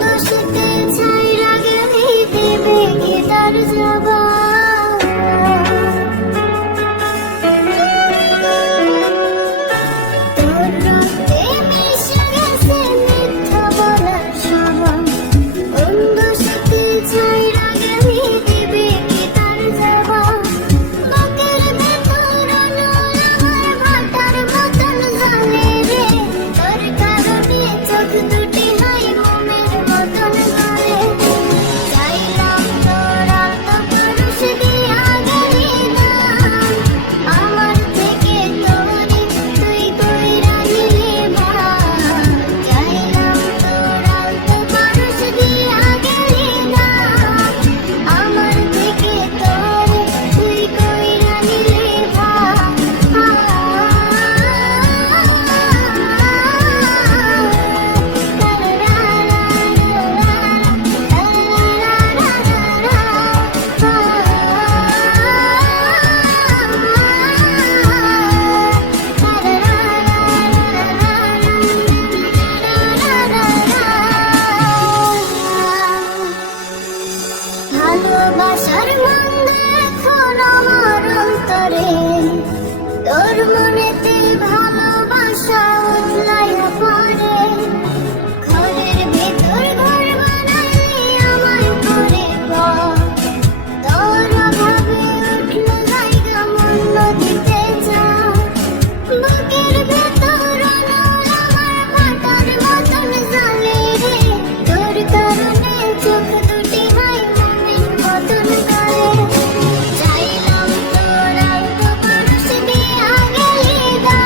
দোষীতে ছাইরা গেলি দেবে কি তার জবাব? তোর রক্তে মিশে গেছে মিথ্যা বলার স্বভাব। কোন দোষীতে ছাইরা গেলি দেবে কি তার জবাব? বুকের ভেতর আনল আমার ভাটার মতন জ্বলে রে, তোর কারণে চোখ দুটি নাই মোমের মতন জ্বলে। চাইলাম তোরা তো পুরুষ দিয়া গেলি না, আমার থেকে তোরে তুই কইরা নিলি ভাগ। চাইলাম তোরা তো পুরুষ দিয়া গেলি না, আমার থেকে তোরে তুই কইরা নিলি ভাগ। ভালোবাসার মন্দ এখন আমার অন্তরে, তোর মনেতে ভালোবাসা উতলাইয়া পড়ে। ঘরের ভেতর ঘর বানাইলি আমায় করে পর, তোর অভাবে উঠল জায়গা মন নদীতে যা। বুকের ভেতর আনল আমার ভাটার মতন জ্বলে রে, তোর কারণে চোখ দুটি হয় মোমের মতন জ্বলে। চাইলাম তোরা তো পুরুষ দিয়া গেলি না,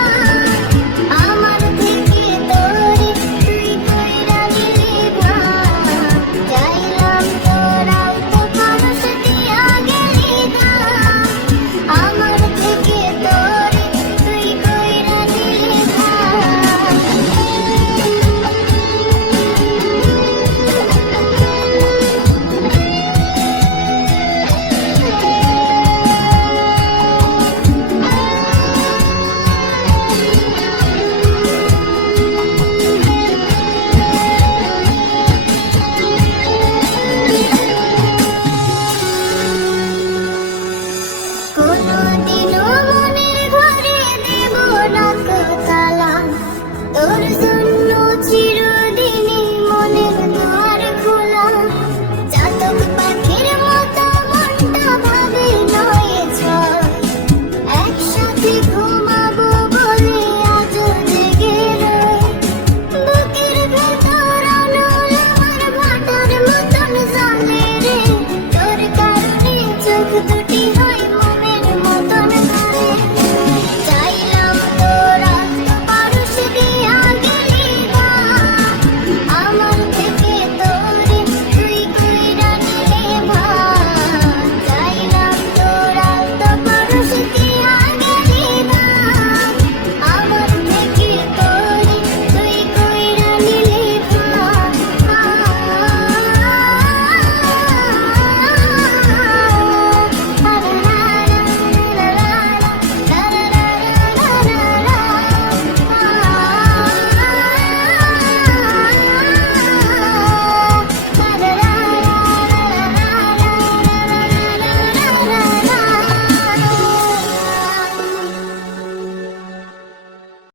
আমার থেকে তোরে তুই কইরা নিলি ভাগ। চাইলাম তোরা তো পুরুষ দিয়া গেলি না, আমার থেকে তোরে তুই কইরা নিলি ভাগ। কোনদিনও মনের ঘরে দেব না তো তালা, তোর জন্য চিরদিনই মনের দুয়ার খোলা। চাতক পাখির মতো মনটা ভাবে নয় ছয়, একসাথে ঘুমাবো বলে আজও জেগে রয়। বুকের ভেতর আনল আমার ভাটার মতন জ্বলে রে, তোর কারণে চোখ দুটি